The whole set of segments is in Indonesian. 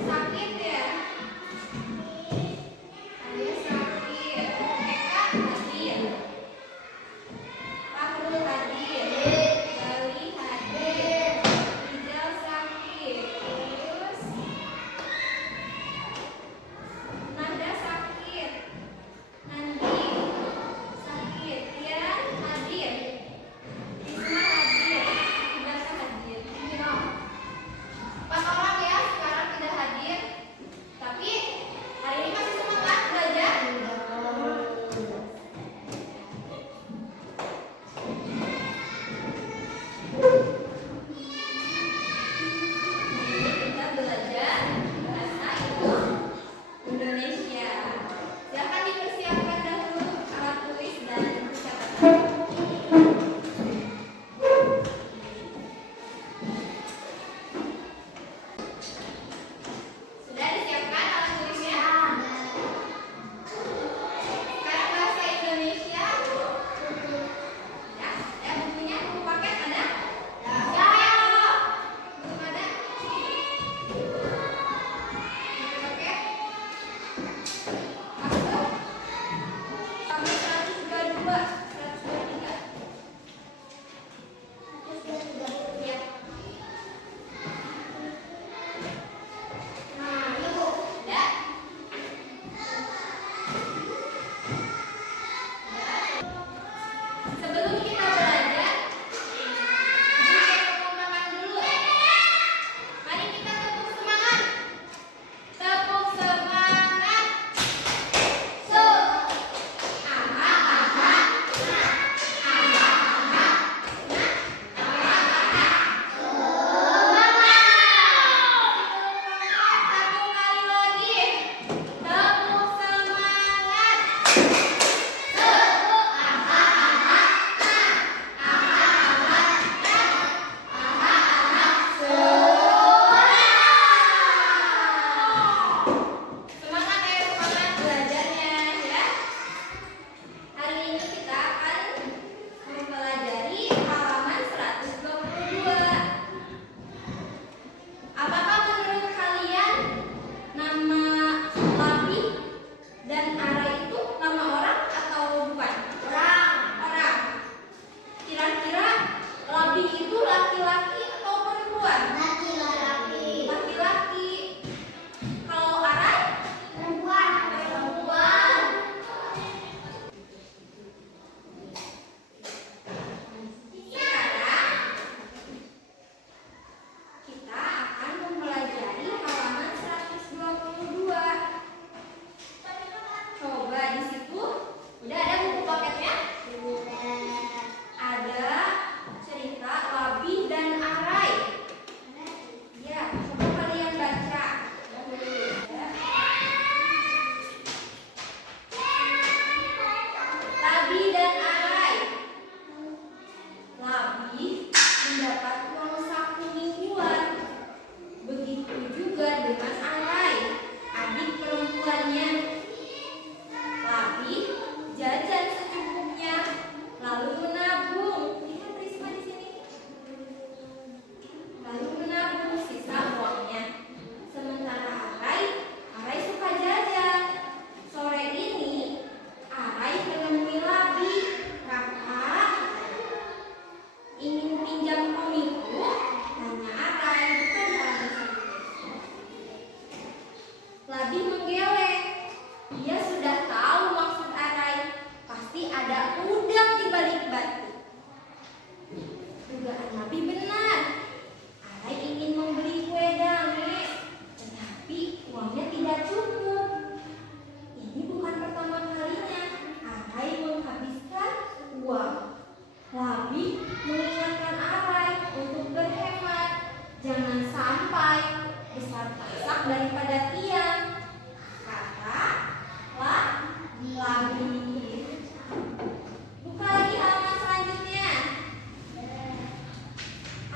Sakit ya? Alia sakit. Eka hadir. Fahrul hadir. Gali hadir. Rizal sakit. Terus Nada sakit. Nandi sakit. Tian hadir. Risma hadir. Hidayah hadir. Ini 4 orang ya sekarang tidak hadir. Tapi hari ini masih semangat belajar. Ini kita belajar bahasa Indonesia. Silakan dipersiapkan dahulu alat tulis dan catatan. Sudah disiapkan alat tulisnya? Sekarang bahasa Indonesia. Ya, ada bukunya, buku paket ada? Ya. Belum ada? Buku paket? Masuk? Sampai 122, 123. Ya. Nah, ini Bu. Ada? Sebelum kita belajar, tepuk tangan dulu. Mari kita tepuk semangat. Tepuk semangat. So. Aha, aha. Aha, aha. Satu kali lagi. Tepuk semangat. Semangat ya, semangat belajarnya ya. Hari ini kita akan mempelajari halaman 122. Apakah menurut kalian nama Labi dan Ara itu nama orang atau bukan? Orang. Orang. Kira-kira Labi itu laki-laki atau perempuan? Laki-laki. Laki-laki. Kalau Ara? Perempuan. Perempuan. Sekarang kita akan mempelajari halaman 122. Coba di situ udah ada buku paketnya? Ada cerita Labi dan Arai. Ya, coba kalian baca dahulu ya. Labi dan Arai. Labi mendapat uang saku mingguan. Begitu juga dengan Arai, adik perempuannya. Labi jajan secukupnya, lalu menabung. Lihat Risma di sini. Lalu menabung sisa uangnya. Sementara Arai suka jajan. Sore ini Arai menemui Labi. Kakak, ingin pinjam komikku? Tanya Arai. Bukan Labi sendiri. Labi menggeleng. Dia sudah tahu maksud Arai. Pasti ada udang di balik batu. Dugaan Labi benar. Arai ingin membeli kue dange, tetapi uangnya tidak cukup. Ini bukan pertama kalinya Arai menghabiskan uang. Labi mengingatkan Arai untuk berhemat. Jangan sampai besar pasak daripada tiang, kata Labi. Buka lagi halaman selanjutnya.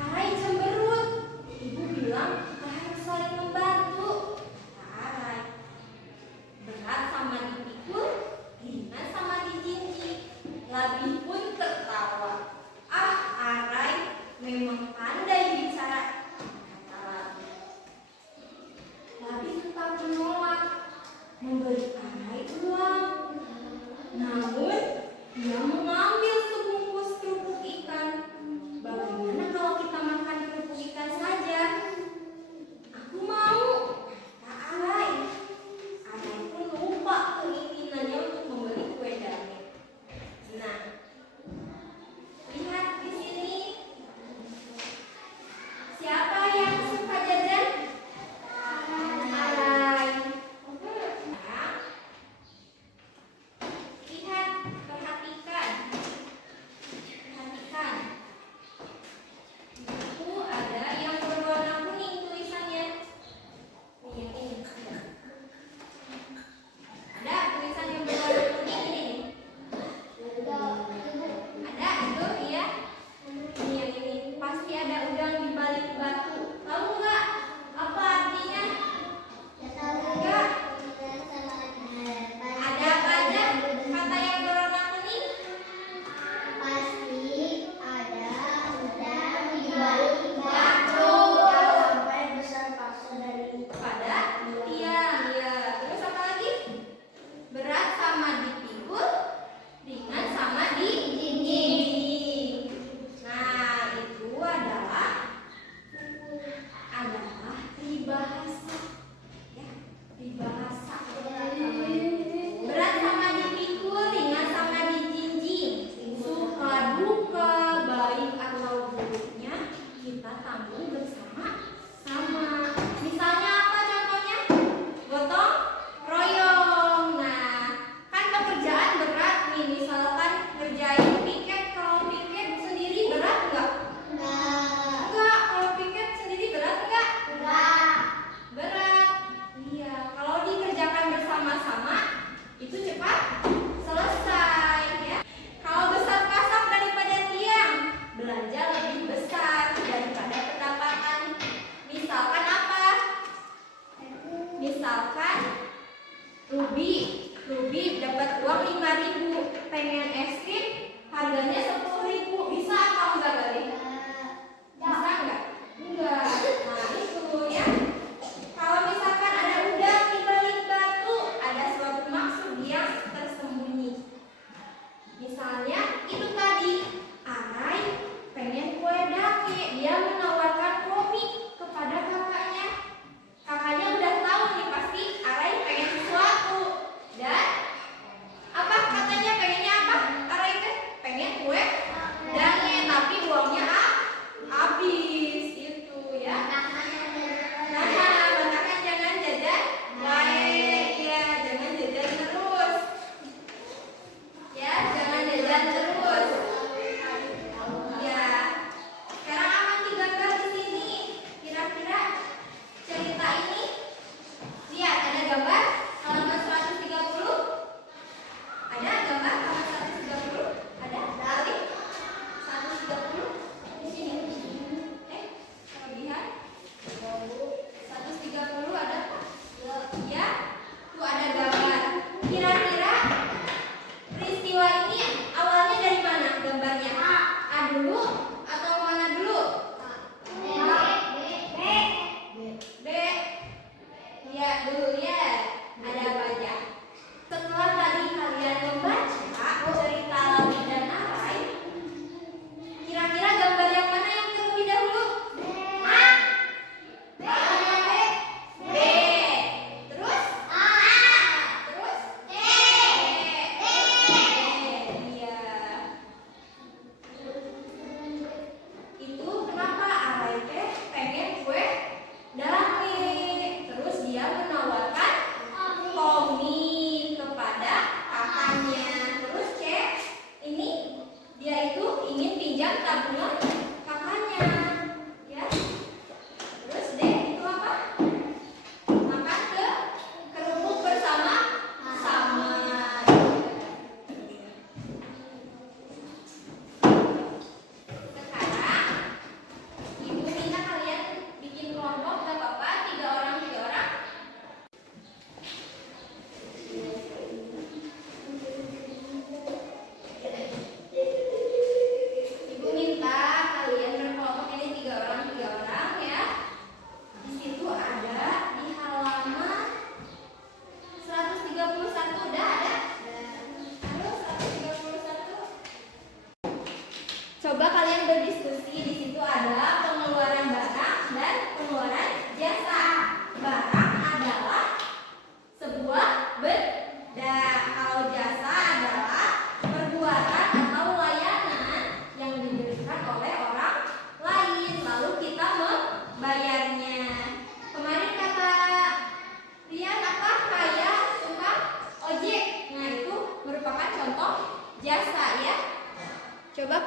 Arai cemberut. Ibu bilang kita harus saling membantu, kata Arai. Berat sama dipikul, ringan sama dijinjing. Labi pun tertawa. Ah, Arai memang pandai bicara, kata Labi. memberi Arai uang. Namun, dia mengambil sebungkus kerupuk ikan. Bagaimana kalau kita makan kerupuk ikan saja? Aku mau, kata Arai. Arai pun lupa keinginannya untuk membeli kue dame. Nah, lihat di sini. Siapa yang suka jajan? Arai. Lihat, perhatikan. Perhatikan. Itu ada yang berwarna kuning tulisannya. Nih, yang ini. Ada tulisan yang berwarna kuning ini. Ada itu, iya. Ini yang ini. Pasti ada udang di balik batu. Tahu nggak apa artinya? Enggak. Ada apa aja? Kata yang berwarna kuning? Pasti ada udang di balik batu. Sampai besar paksa dari Pada tiang, ya. Terus apa lagi? Berat sama dipikul, ringan sama dijinjing. Nah, itu adalah peribahasa. Ya, peribahasa. Berat sama dipikul, ringan sama dijinjing. Suka duka, baik atau buruknya, kita tanggung bersama-sama. Misalnya apa contohnya? Gotong royong. Nah, kan pekerjaan berat nih. Misalkan ngerjain piket. Kalau piket sendiri berat nggak? Enggak. Kalau piket sendiri berat nggak? Berat. Iya. Kalau dikerjakan bersama-sama, itu cepat selesai, ya. Kalau besar kasar daripada tiang, belanja lebih besar daripada pendapatan. Misalkan apa? Misalkan Ruby dapat uang 5.000, pengen es krim harganya 10.000, bisa atau enggak Gali? Bisa enggak? Enggak. Nah itu ya. Kalau misalkan ada udang di balik batu, ada suatu maksud yang tersembunyi. Misalnya itu tadi, Arai pengen kue dame, dia menawarkan komik kepada kakaknya. Kakaknya udah tahu nih pasti Arai pengen sesuatu. Dan apa katanya pengennya apa? Arai teh pengen kue dame, tapi uangnya apa?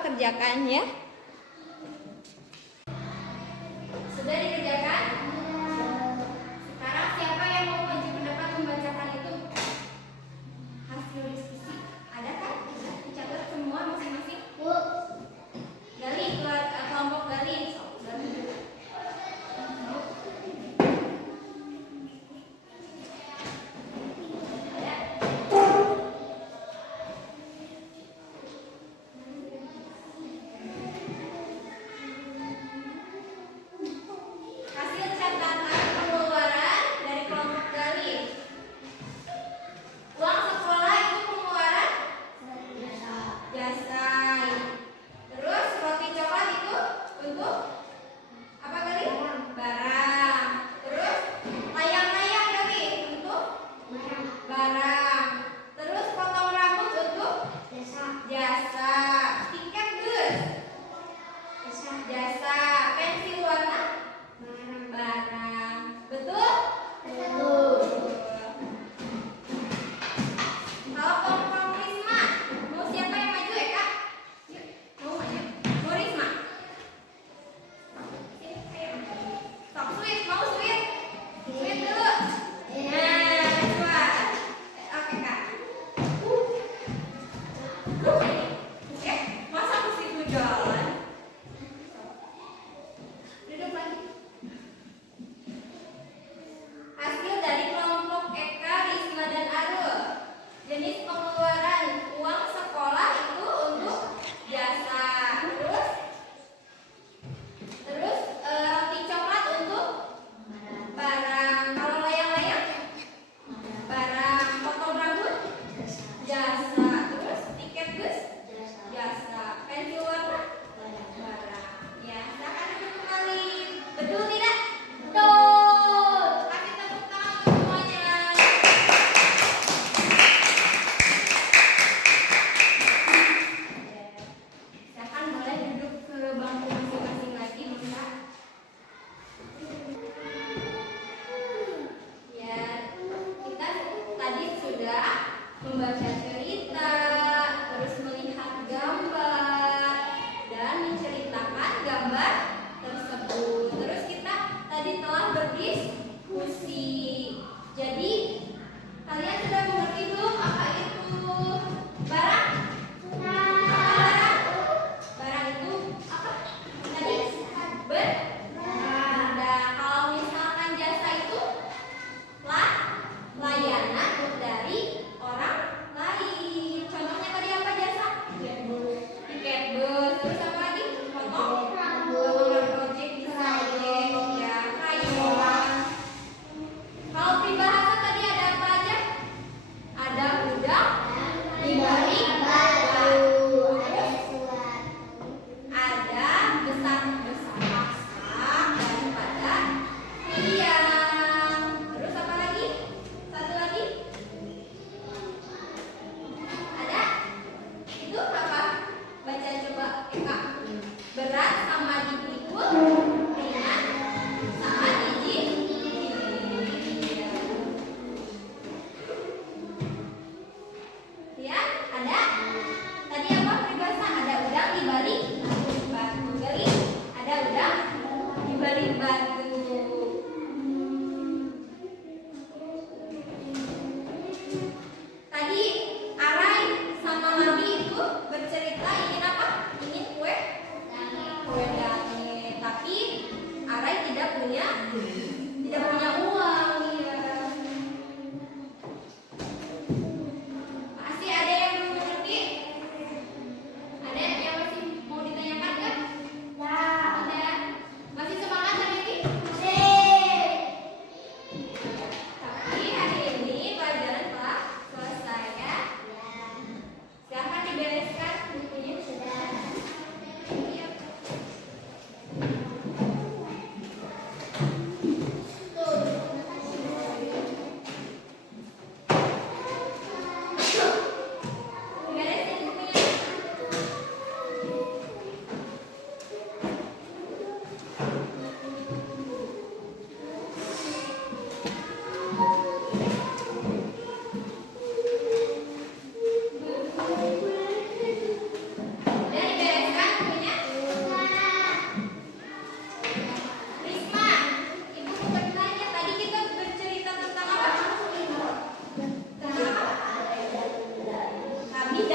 kerjakan ya. Sudah dikerjakan? Sekarang siapa yang mau maju ke depan membacakan itu? Hasil diskusi. Ada kan? Dicatat semua masing-masing. Gali, kelompok Gali. So, Gali. Ada.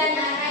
dan anak